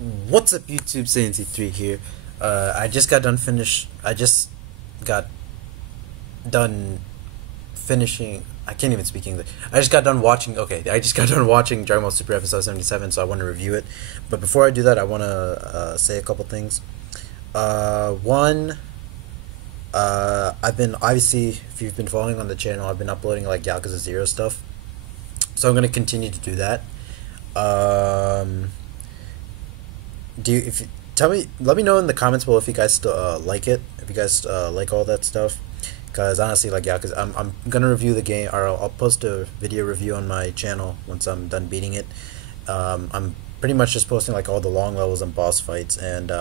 What's up, YouTube? CNC3 here. I just got done got done finishing. I can't even speak English. I just got done watching. Okay, I just got done watching Dragon Ball Super episode 77, so I want to review it. But before I do that, I want to say a couple things. One, I've been obviously, if you've been following on the channel, I've been uploading like Yakuza Zero stuff, so I'm gonna continue to do that. Um, do you, if you, tell me, let me know in the comments below if you guys still like it, if you guys like all that stuff. Because honestly, like Yakuza, I'm gonna review the game, or I'll post a video review on my channel once I'm done beating it. I'm pretty much just posting like all the long levels and boss fights, and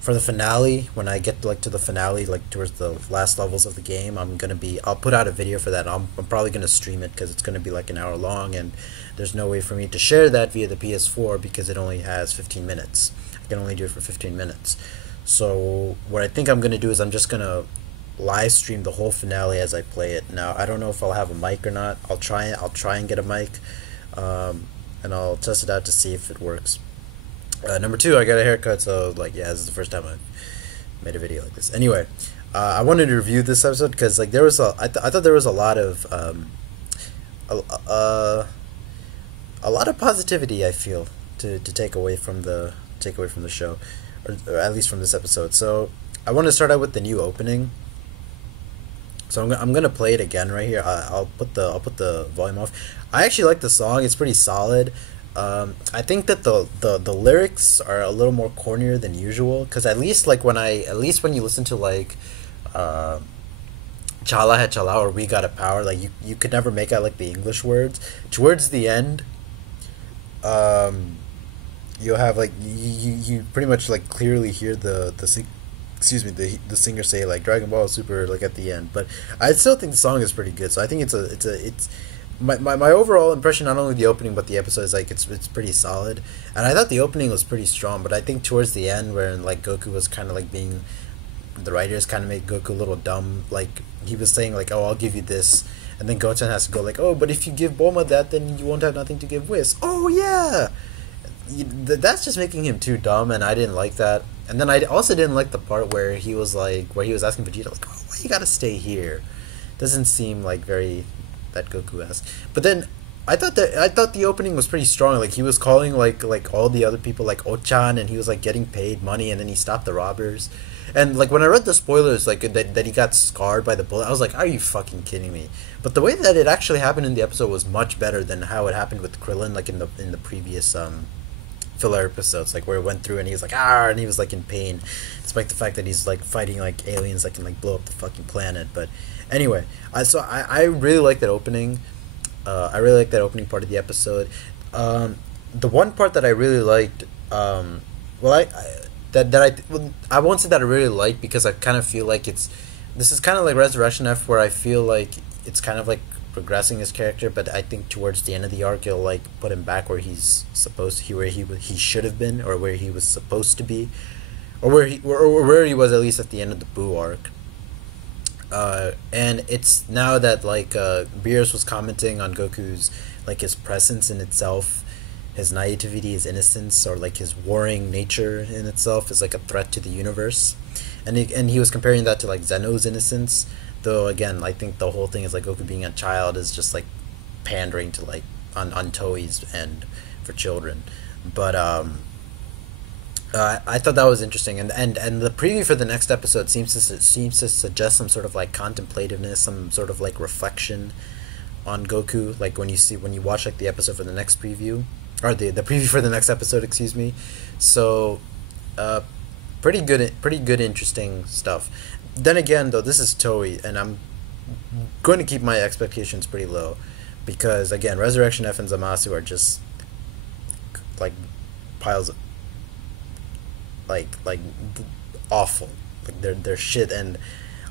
for the finale, when I get like to the finale, like towards the last levels of the game, I'll put out a video for that. I'm probably gonna stream it because it's gonna be like an hour long, and there's no way for me to share that via the PS4 because it only has 15 minutes. I can only do it for 15 minutes. So what I think I'm gonna do is I'm just gonna live stream the whole finale as I play it. Now I don't know if I'll have a mic or not. I'll try it. I'll try and get a mic, and I'll test it out to see if it works. Number two, I got a haircut, so like yeah, this is the first time I've made a video like this. Anyway, I wanted to review this episode because like I thought there was a lot of a, a, a lot of positivity I feel to take away from the show, or at least from this episode. So I want to start out with the new opening. So I'm gonna play it again right here. I'll put the volume off. I actually like the song. It's pretty solid. I think that the lyrics are a little more cornier than usual, because at least when you listen to like Chala had Chala or We Got a Power, like you could never make out like the English words. Towards the end, you'll have like you pretty much like clearly hear the singer say like Dragon Ball Super like at the end. But I still think the song is pretty good, so I think it's my overall impression, not only the opening but the episode, is like it's pretty solid. And I thought the opening was pretty strong, but I think towards the end, where like Goku was kind of like being, the writers kind of made Goku a little dumb. Like he was saying like, oh, I'll give you this, and then Goten has to go like, oh, but if you give Bulma that, then you won't have nothing to give Whis. Oh yeah, that's just making him too dumb, and I didn't like that. And then I also didn't like the part where he was asking Vegeta like, oh, why you gotta stay here? Doesn't seem like very that Goku-esque. But then I thought the opening was pretty strong. Like he was calling like all the other people like Ochan, and he was like getting paid money, and then he stopped the robbers. And like when I read the spoilers, like that he got scarred by the bullet, I was like, are you fucking kidding me? But the way that it actually happened in the episode was much better than how it happened with Krillin, like in the previous filler episodes, like where it went through and he was like and he was like in pain, despite the fact that he's like fighting like aliens that can like blow up the fucking planet. But anyway, I really like that opening. I really like that opening part of the episode. The one part that I really liked, I won't say that I really liked, because I kind of feel like this is kind of like Resurrection F, where I feel like it's kind of like progressing his character, but I think towards the end of the arc, it'll like put him back where he's supposed to, where he should have been, or where he was supposed to be, or where he was at least at the end of the Boo arc. And it's now that like Beerus was commenting on Goku's like his presence in itself, his naivety, his innocence, or like his warring nature in itself is like a threat to the universe, and he was comparing that to like Zeno's innocence. Though again, I think the whole thing is like Goku being a child is just like pandering to like on Toei's end for children. But I thought that was interesting, and the preview for the next episode seems to suggest some sort of like contemplativeness, some sort of like reflection on Goku. Like when you watch like the episode for the next preview, or the preview for the next episode, excuse me. So, pretty good, interesting stuff. Then again, though, this is Toei, and I'm going to keep my expectations pretty low, because again, Resurrection F and Zamasu are just like piles of like awful. Like they're shit. And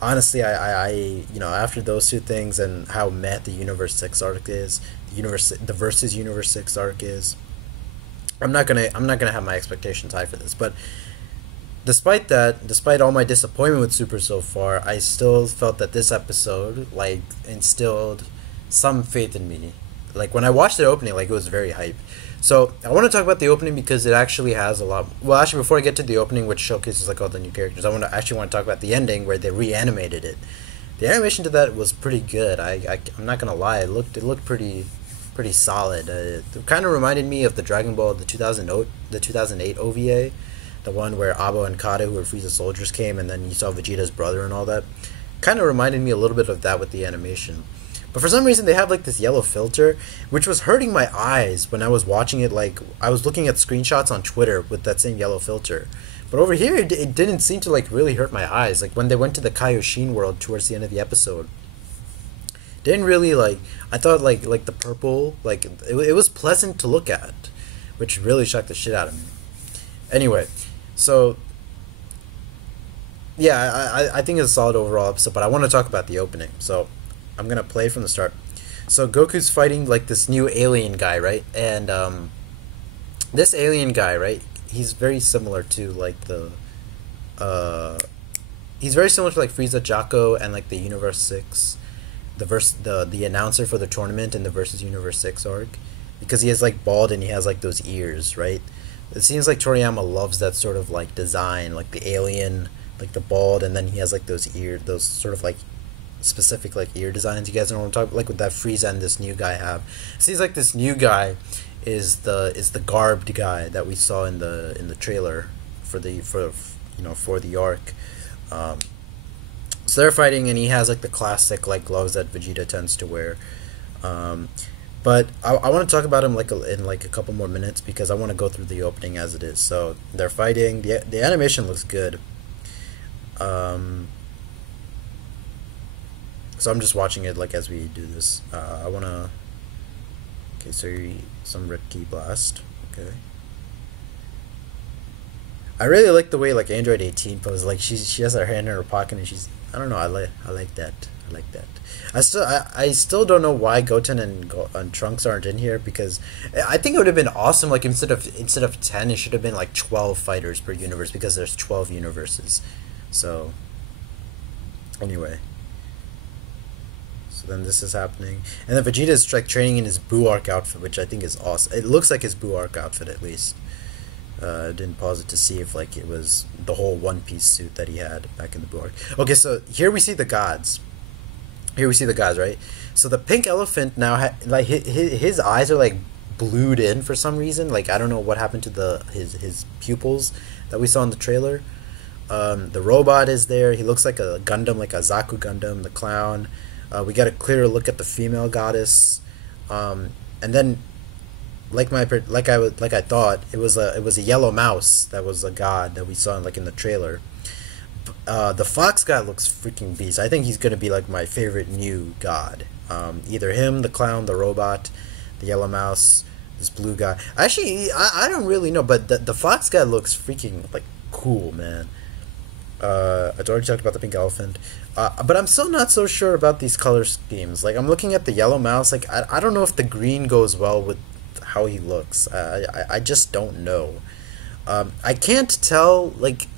honestly, I after those two things and how meh the Universe 6 arc is, the versus Universe 6 arc is, I'm not gonna have my expectations high for this. But despite that, despite all my disappointment with Super so far, I still felt that this episode instilled some faith in me. Like when I watched the opening, like it was very hype. So I want to talk about the opening because it actually has a lot. Well, actually, before I get to the opening, which showcases like all the new characters, I want to talk about the ending where they reanimated it. The animation to that was pretty good. I'm not gonna lie, it looked pretty solid. It kind of reminded me of the Dragon Ball the 2008 OVA, the one where Abo and Kata, who were Frieza soldiers, came, and then you saw Vegeta's brother and all that. Kind of reminded me a little bit of that with the animation. But for some reason, they have like this yellow filter, which was hurting my eyes when I was watching it. Like I was looking at screenshots on Twitter with that same yellow filter. But over here, it didn't seem to like really hurt my eyes. Like when they went to the Kaioshin world towards the end of the episode, didn't really like. I thought like the purple, like it was pleasant to look at, which really shocked the shit out of me. Anyway, so yeah, I think it's a solid overall episode. But I want to talk about the opening. So I'm gonna play from the start. So Goku's fighting like this new alien guy, right? And this alien guy, right? He's very similar to like he's very similar to like Frieza, Jocko, and like the Universe 6, the announcer for the tournament in the Versus Universe 6 arc, because he has like bald and he has like those ears, right? It seems like Toriyama loves that sort of like design, like the alien, like the bald, and then he has like those sort of like specific like ear designs. You guys know what I'm talking about? Like with that Frieza and this new guy have. It seems like this new guy is the garbed guy that we saw in the trailer for the arc. So they're fighting, and he has like the classic like gloves that Vegeta tends to wear. But I want to talk about him like in like a couple more minutes because I want to go through the opening as it is. So they're fighting. The animation looks good. So I'm just watching it like as we do this. I wanna. Okay, so some Rip Key Blast. Okay. I really like the way like Android 18 poses. Like she has her hand in her pocket and she's. I don't know. I like that. I like that. I still don't know why Goten and Trunks aren't in here, because I think it would have been awesome. Like instead of 10, it should have been like 12 fighters per universe, because there's 12 universes. So anyway. So then this is happening, and then Vegeta is like training in his Buu Arc outfit, which I think is awesome. It looks like his Buu Arc outfit at least. I didn't pause it to see if like it was the whole One Piece suit that he had back in the Buu Arc. Okay, so here we see the gods. Right? So the pink elephant now, like his eyes are like blued in for some reason. Like I don't know what happened to his pupils that we saw in the trailer. The robot is there. He looks like a Gundam, like a Zaku Gundam. The clown. We got a clearer look at the female goddess, and then, like I thought, it was a yellow mouse that was a god that we saw in the trailer. The fox guy looks freaking beast. I think he's gonna be like my favorite new god. Either him, the clown, the robot, the yellow mouse, this blue guy. Actually, I don't really know, but the fox guy looks freaking like cool, man. I already talked about the pink elephant. But I'm still not so sure about these color schemes. Like, I'm looking at the yellow mouse. Like, I don't know if the green goes well with how he looks. I just don't know. I can't tell, like,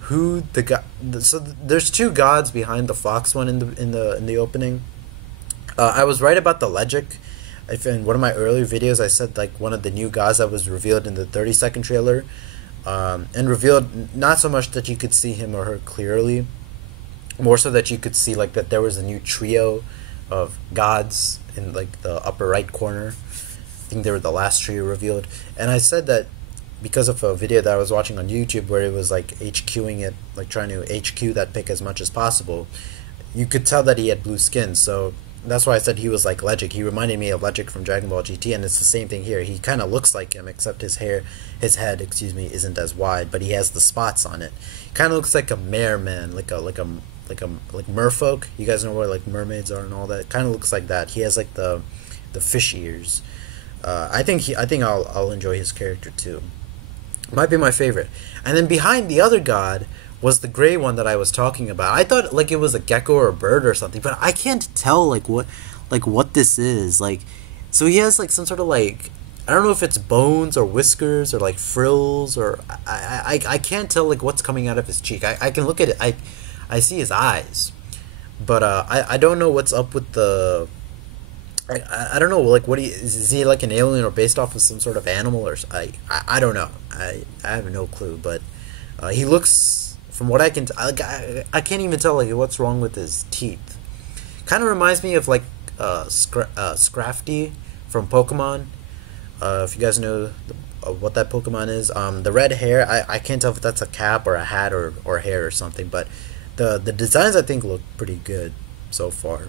who the god. So there's two gods behind the fox one in the opening. I was right about the Legic. In one of my earlier videos, I said like one of the new gods that was revealed in the 30-second trailer, and revealed not so much that you could see him or her clearly, more so that you could see like that there was a new trio of gods in like the upper right corner. I think they were the last trio revealed, and I said that because of a video that I was watching on YouTube where it was like HQing it, like trying to HQ that pick as much as possible. You could tell that he had blue skin, so that's why I said he was like Legic. He reminded me of Legic from Dragon Ball GT, and it's the same thing here. He kind of looks like him, except his head, isn't as wide, but he has the spots on it. Kind of looks like a merman, like merfolk. You guys know where like mermaids are and all that. Kind of looks like that. He has like the fish ears. I think I'll enjoy his character too. Might be my favorite. And then behind the other god was the gray one that I was talking about. I thought like it was a gecko or a bird or something, but I can't tell like what this is. Like, so he has like some sort of like, I don't know if it's bones or whiskers or like frills, or I can't tell like what's coming out of his cheek. I can look at it. I see his eyes, but I don't know what's up with the I don't know, like, what is he like an alien or based off of some sort of animal, or I don't know. I have no clue, but he looks, from what I can I can't even tell like what's wrong with his teeth. Kind of reminds me of like Scrafty from Pokemon. If you guys know what that Pokemon is, the red hair. I can't tell if that's a cap or a hat or hair or something, but the designs I think look pretty good so far.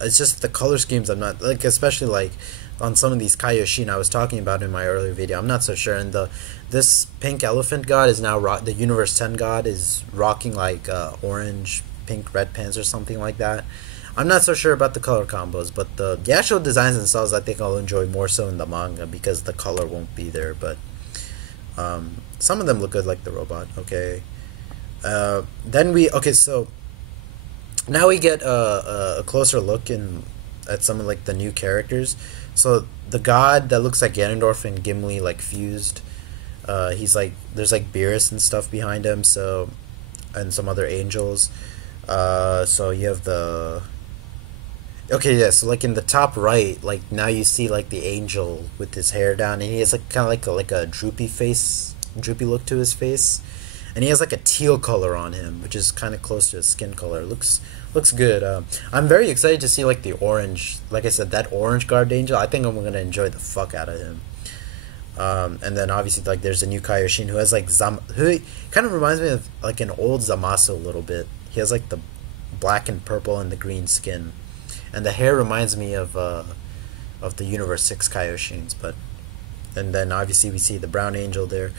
It's just the color schemes I'm not like, especially like on some of these Kaioshin I was talking about in my earlier video. I'm not so sure. And this pink elephant god is now the Universe 10 god is rocking like orange, pink, red pants or something like that. I'm not so sure about the color combos, but the actual designs themselves I think I'll enjoy more so in the manga because the color won't be there. But some of them look good, like the robot. Okay. Then so now we get a closer look at some of like the new characters. So the god that looks like Ganondorf and Gimli like fused. He's like, there's like Beerus and stuff behind him. So, and some other angels. So you have the. Okay, yeah. So like in the top right, like now you see like the angel with his hair down, and he has like kind of like a droopy face, droopy look to his face, and he has like a teal color on him, which is kind of close to his skin color. Looks good. I'm very excited to see like the orange. Like I said, that orange guard angel. I think I'm gonna enjoy the fuck out of him. And then obviously like there's a new Kaioshin who has like who kind of reminds me of like an old Zamasu a little bit. He has like the black and purple and the green skin, and the hair reminds me of the Universe 6 Kaioshins. But and then obviously we see the brown angel there.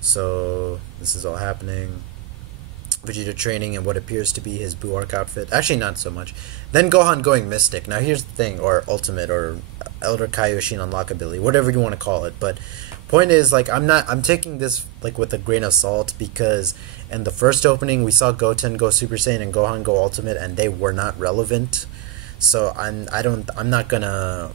So this is all happening. Vegeta training in what appears to be his Buu Arc outfit. Actually, not so much. Then Gohan going Mystic. Now here's the thing, or Ultimate, or Elder Kaioshin Unlockability, whatever you want to call it. But point is, like, I'm taking this like with a grain of salt, because in the first opening we saw Goten go Super Saiyan and Gohan go Ultimate, and they were not relevant. So I'm not gonna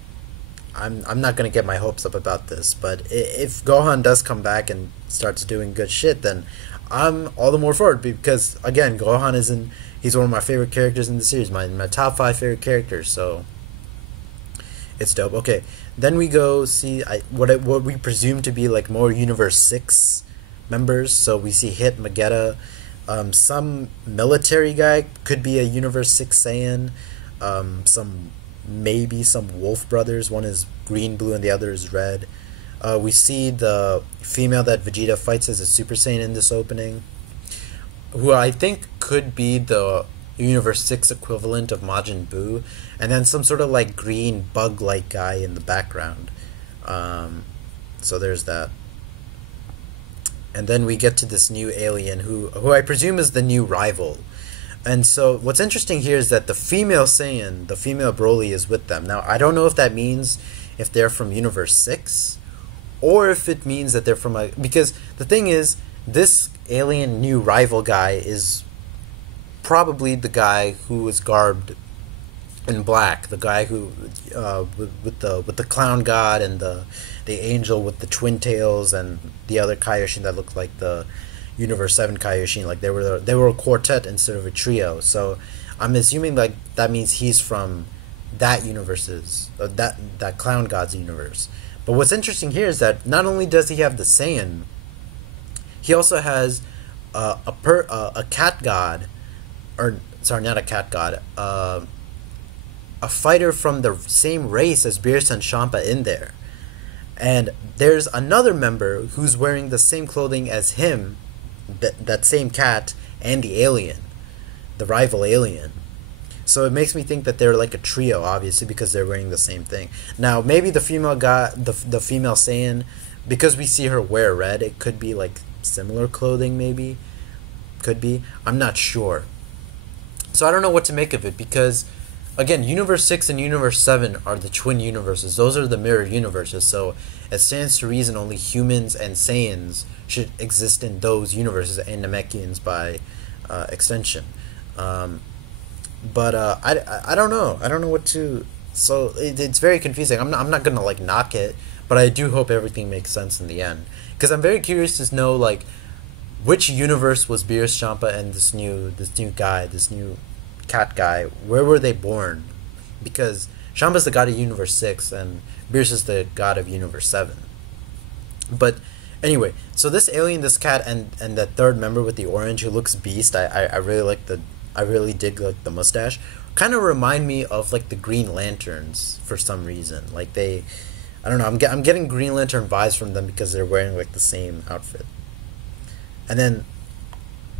get my hopes up about this. But if Gohan does come back and starts doing good shit, then I'm all the more for it, because again, Gohan he's one of my favorite characters in the series, my top 5 favorite characters, so it's dope. Okay, then we go see what we presume to be like more Universe 6 members. So we see Hit, Magetta, some military guy, could be a Universe 6 Saiyan, maybe some Wolf brothers, one is green, blue, and the other is red. We see the female that Vegeta fights as a Super Saiyan in this opening, who I think could be the Universe 6 equivalent of Majin Buu, and then some sort of like green bug-like guy in the background. So there's that. And then we get to this new alien who I presume is the new rival. And so what's interesting here is that the female Saiyan, the female Broly, is with them. Now I don't know if that means if they're from Universe 6, or if it means that they're from because the thing is, this alien new rival guy is probably the guy who is garbed in black, the guy who with the clown god and the angel with the twin tails and the other Kaioshin that looked like the Universe 7 Kaioshin, like they were a quartet instead of a trio. So I'm assuming like that means he's from that universe's that clown god's universe. But what's interesting here is that not only does he have the Saiyan, he also has a cat god, or sorry, not a cat god, a fighter from the same race as Beerus and Champa in there. And there's another member who's wearing the same clothing as him, that same cat, and the alien, the rival alien. So it makes me think that they're like a trio, obviously, because they're wearing the same thing. Now, maybe the female guy, the female Saiyan, because we see her wear red, it could be like similar clothing, maybe. Could be. I'm not sure. So I don't know what to make of it, because, again, Universe 6 and Universe 7 are the twin universes. Those are the mirror universes, so it stands to reason only humans and Saiyans should exist in those universes, and Namekians by extension. But I don't know. I don't know what to. So it's very confusing. I'm not gonna like knock it, but I do hope everything makes sense in the end, because I'm very curious to know like which universe was Beerus, Champa, and this new cat guy. Where were they born? because Shamba's the god of Universe 6 and Beerus is the god of Universe 7. But anyway, so this alien, this cat, and the third member with the orange who looks beast, I really like I really dig like the mustache. Kind of remind me of like the Green Lanterns for some reason. Like I don't know. I'm getting Green Lantern vibes from them because they're wearing like the same outfit. And then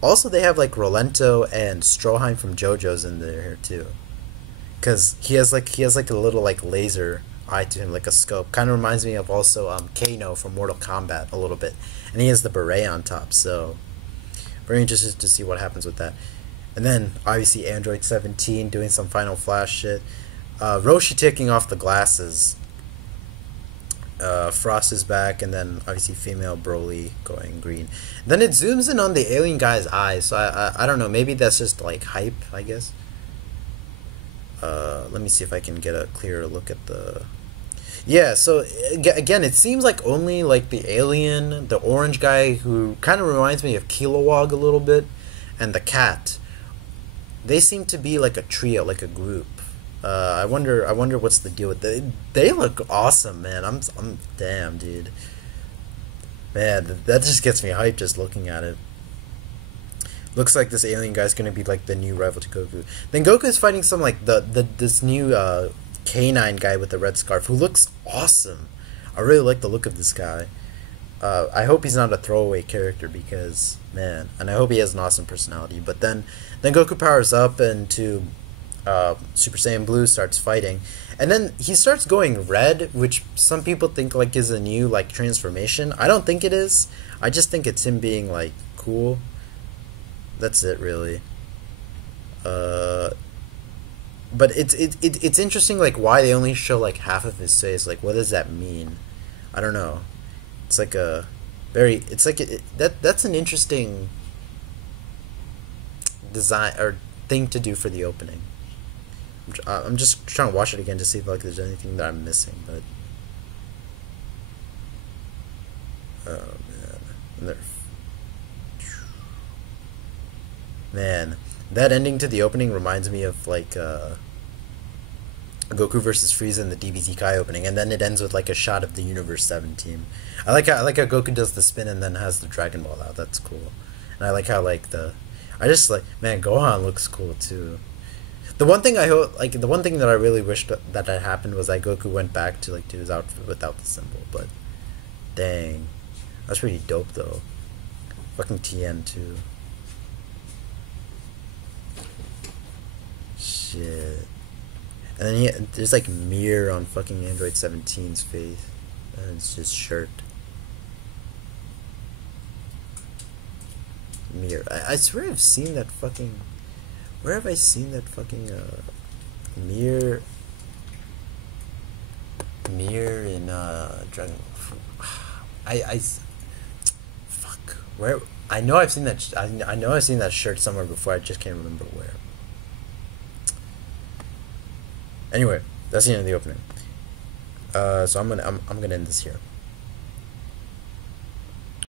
also they have like Rolento and Stroheim from JoJo's in there here too. Cause he has like a little like laser eye to him, like a scope. Kind of reminds me of also Kano from Mortal Kombat a little bit, and he has the beret on top. So very interested to see what happens with that. And then obviously Android 17 doing some Final Flash shit. Roshi taking off the glasses. Frost is back, and then obviously female Broly going green. Then it zooms in on the alien guy's eyes. So I don't know. Maybe that's just like hype, I guess. Let me see if I can get a clearer look at the. Yeah. So again, it seems like only like the alien, the orange guy who kind of reminds me of Kilowog a little bit, and the cat. They seem to be like a trio, like a group. I wonder what's the deal with them. They look awesome, man. I'm damn, dude. Man, that just gets me hyped just looking at it. Looks like this alien guy's gonna be like the new rival to Goku. Then Goku is fighting some like this new canine guy with the red scarf who looks awesome. I really like the look of this guy. I hope he's not a throwaway character because man, and I hope he has an awesome personality. But then Goku powers up into Super Saiyan Blue, starts fighting, and then he starts going red, which some people think like is a new like transformation. I don't think it is. I just think it's him being like cool. That's it, really. But it's interesting like why they only show like half of his face. Like, what does that mean? I don't know. It's like a very. It's like that's an interesting design or thing to do for the opening. I'm just trying to watch it again to see if like there's anything that I'm missing, but oh man, that ending to the opening reminds me of like Goku versus Frieza in the DBZ Kai opening, and then it ends with like a shot of the Universe 7 team. I like how Goku does the spin and then has the Dragon Ball out. That's cool, and I like how like I just like man Gohan looks cool too. The one thing the one thing that I really wished that had happened was that Goku went back to like to his outfit without the symbol, but dang, that's pretty dope though. Fucking TN too. Shit. And then there's like mirror on fucking Android 17's face, and it's just shirt. Mirror. I swear I've seen that fucking. Where have I seen that fucking mirror in Dragon? Fuck. Where I know I've seen that. I know I've seen that shirt somewhere before. I just can't remember where. Anyway, that's the end of the opening. So I'm gonna end this here.